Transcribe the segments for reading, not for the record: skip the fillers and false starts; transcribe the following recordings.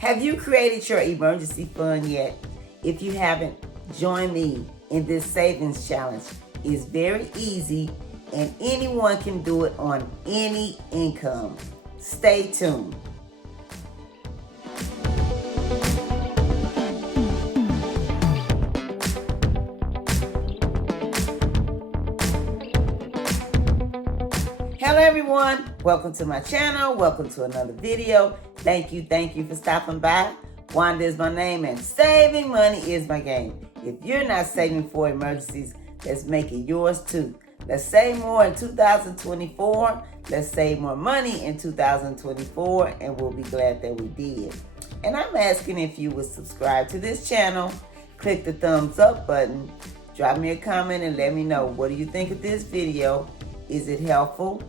Have you created your emergency fund yet? If you haven't, join me in this savings challenge. It's very easy and anyone can do it on any income. Stay tuned. Hello everyone, welcome to my channel, welcome to another video. Thank you for stopping by. Wanda is my name and saving money is my game. If you're not saving for emergencies, let's make it yours too. Let's save more in 2024. Let's save more money in 2024 and we'll be glad that we did. And I'm asking if you would subscribe to this channel, click the thumbs up button, drop me a comment and let me know what do you think of this video. Is it helpful?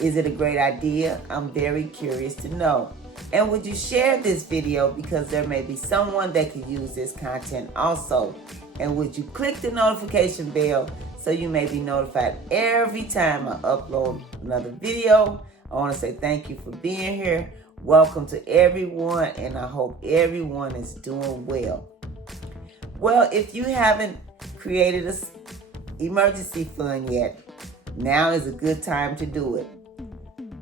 Is it a great idea? I'm very curious to know. And would you share this video because there may be someone that could use this content also? And would you click the notification bell so you may be notified every time I upload another video? I want to say thank you for being here. Welcome to everyone, and I hope everyone is doing well. Well, if you haven't created an emergency fund yet, now is a good time to do it.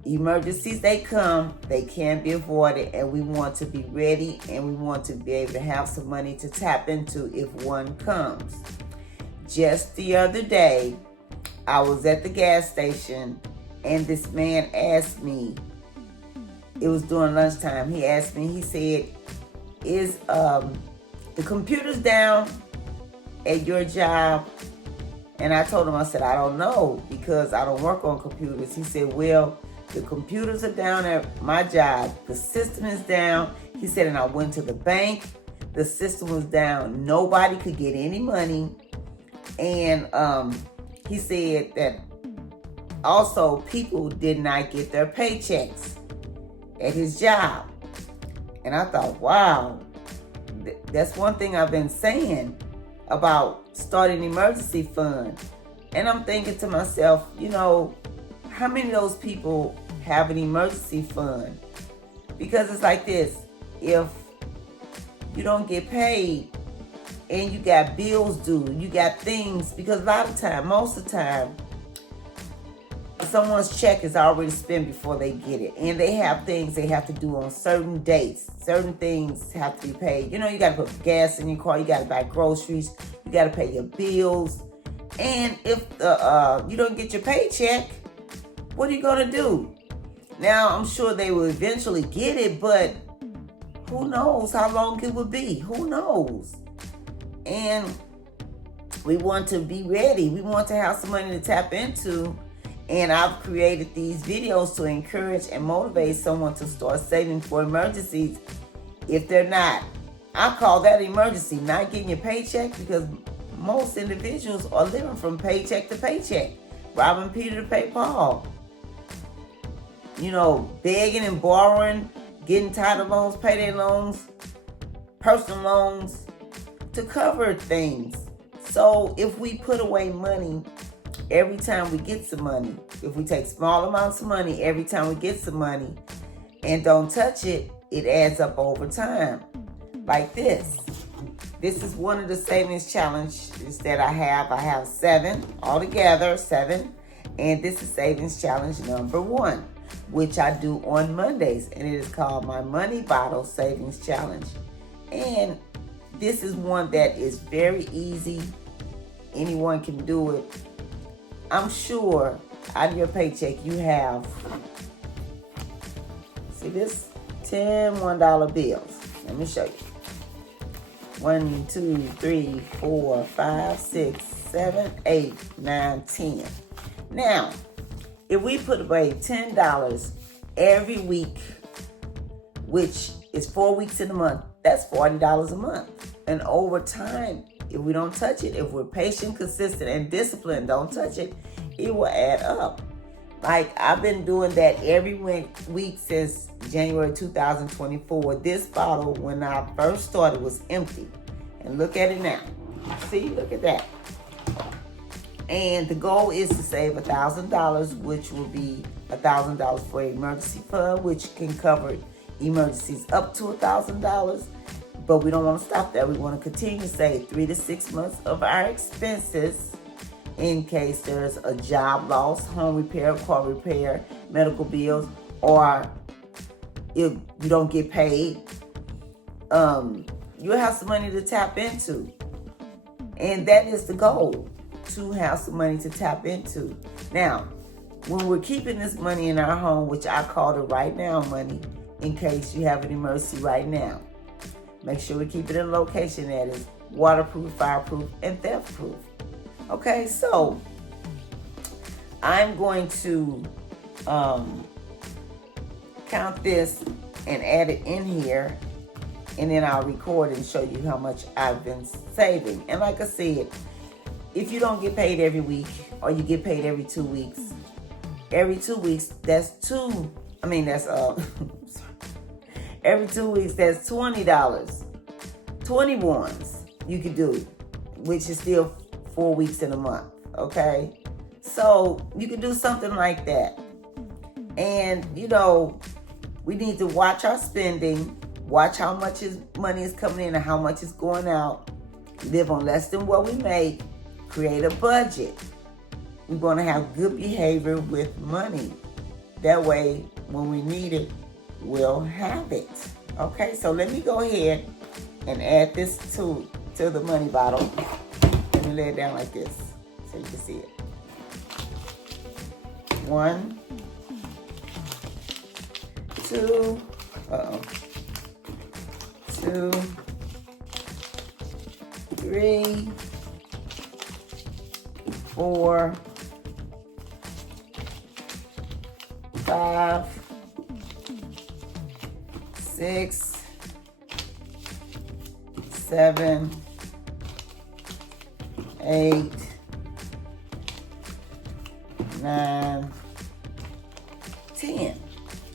Emergencies, they come, they can't be avoided, and we want to be ready and we want to be able to have some money to tap into if one comes. Just the other day, I was at the gas station and this man asked me, it was during lunchtime, he asked me, he said, is the computers down at your job? And I told him, I said, I don't know because I don't work on computers. He said, well, the computers are down at my job. The system is down. He said, and I went to the bank. The system was down. Nobody could get any money. And he said that also people did not get their paychecks at his job. And I thought, wow, that's one thing I've been saying about starting an emergency fund. And I'm thinking to myself, you know, how many of those people have an emergency fund? Because it's like this, if you don't get paid and you got bills due, you got things, because a lot of time, most of the time, someone's check is already spent before they get it. And they have things they have to do on certain dates. Certain things have to be paid. You know, you got to put gas in your car. You got to buy groceries. You got to pay your bills. And if you don't get your paycheck, what are you going to do? Now, I'm sure they will eventually get it, but who knows how long it will be? Who knows? And we want to be ready. We want to have some money to tap into. And I've created these videos to encourage and motivate someone to start saving for emergencies if they're not. I call that emergency, not getting your paycheck, because most individuals are living from paycheck to paycheck, robbing Peter to pay Paul. You know, begging and borrowing, getting title loans, payday loans, personal loans to cover things. So if we put away money every time we get some money, if we take small amounts of money every time we get some money and don't touch it, it adds up over time. Like this. This is one of the savings challenges that I have. I have 7 altogether, 7. And this is savings challenge number 1, which I do on Mondays. And it is called my Money Bottle Savings Challenge. And this is one that is very easy. Anyone can do it. I'm sure out of your paycheck you have, see this, 10 $1 bills. Let me show you. 1, 2, 3, 4, 5, 6, 7, 8, 9, 10. Now, if we put away $10 every week, which is 4 weeks in a month, that's $40 a month. And over time, if we don't touch it, if we're patient, consistent, and disciplined, don't touch it, it will add up. Like, I've been doing that every week since January 2024. This bottle, when I first started, was empty. And look at it now. See, look at that. And the goal is to save $1,000, which will be $1,000 for an emergency fund, which can cover emergencies up to $1,000. But we don't want to stop there. We want to continue to save 3 to 6 months of our expenses in case there's a job loss, home repair, car repair, medical bills, or if you don't get paid, you'll have some money to tap into. And that is the goal, to have some money to tap into. Now, when we're keeping this money in our home, which I call the right now money, in case you have an emergency right now, make sure we keep it in a location that is waterproof, fireproof, and theft proof. Okay, so I'm going to count this and add it in here, and then I'll record and show you how much I've been saving. And like I said, if you don't get paid every week, or you get paid every 2 weeks, every 2 weeks, that's every 2 weeks, that's $20. 21s you could do, which is still 4 weeks in a month, okay? So you can do something like that. And, we need to watch our spending, watch how much money is coming in and how much is going out, live on less than what we make, create a budget. We're going to have good behavior with money. That way, when we need it, we'll have it. Okay, so let me go ahead and add this to the money bottle. Let me lay it down like this so you can see it. 1, 2, 2, 3, 4, 5, 6, 7, 8, 9, 10.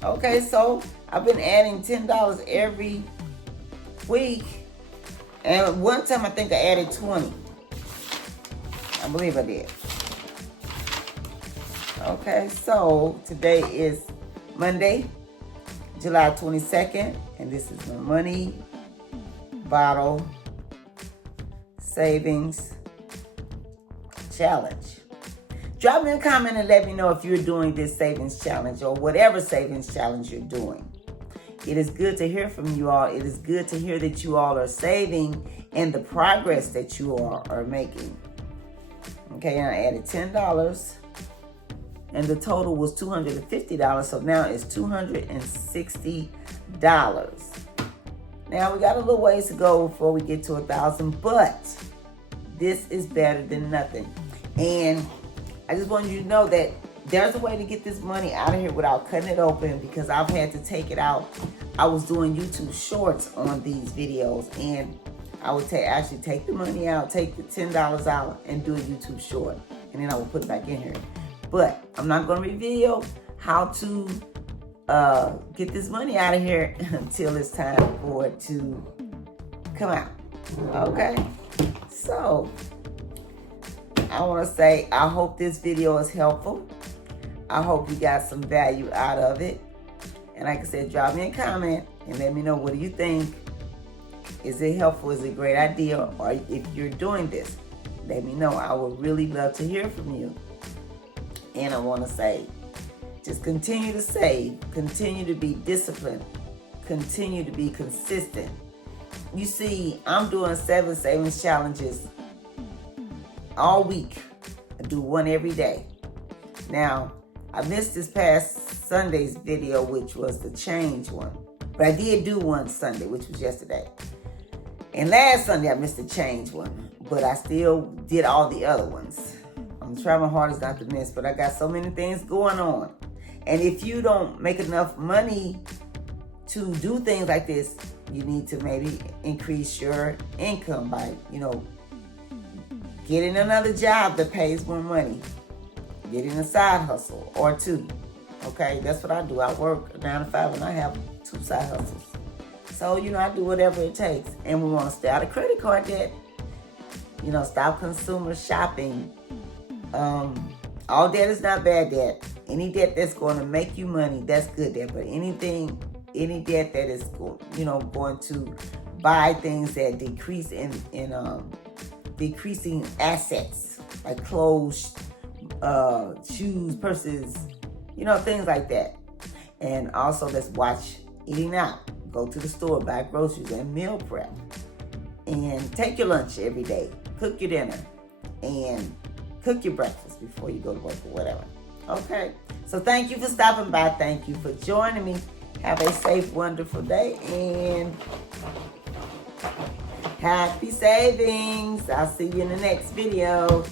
Okay, so I've been adding $10 every week, and one time I think I added 20. I believe I did. Okay, so today is Monday, July 22nd, and this is my money bottle savings challenge. Drop me a comment and let me know if you're doing this savings challenge or whatever savings challenge you're doing. It is good to hear from you all. It is good to hear that you all are saving and the progress that you all are making. Okay, and I added $10, and the total was $250, so now it's $260. Now we got a little ways to go before we get to 1,000, but this is better than nothing. And I just wanted you to know that there's a way to get this money out of here without cutting it open, because I've had to take it out. I was doing YouTube shorts on these videos, and I would actually take the money out, take the $10 out, and do a YouTube short, and then I would put it back in here. But I'm not going to reveal how to get this money out of here until it's time for it to come out. Okay? So I want to say I hope this video is helpful. I hope you got some value out of it. And like I said, drop me a comment and let me know, what do you think? Is it helpful? Is it a great idea? Or if you're doing this, let me know. I would really love to hear from you. And I want to say, just continue to save, continue to be disciplined, continue to be consistent. You see, I'm doing 7 savings challenges all week. I do one every day. Now, I missed this past Sunday's video, which was the change one. But I did do one Sunday, which was yesterday. And last Sunday, I missed the change one. But I still did all the other ones. I'm trying my hardest not to miss, but I got so many things going on. And if you don't make enough money to do things like this, you need to maybe increase your income by, getting another job that pays more money. Getting a side hustle or 2. Okay, that's what I do. I work 9 to 5 and I have 2 side hustles. So, I do whatever it takes. And we want to stay out of credit card debt. Stop consumer shopping. All debt is not bad debt. Any debt that's going to make you money, that's good debt. But anything any debt that is, going to buy things that decrease in decreasing assets like clothes, shoes, purses, things like that. And also, let's watch eating out. Go to the store, buy groceries, and meal prep. And take your lunch every day. Cook your dinner. And cook your breakfast before you go to work or whatever. Okay? So thank you for stopping by. Thank you for joining me. Have a safe, wonderful day. And happy savings. I'll see you in the next video.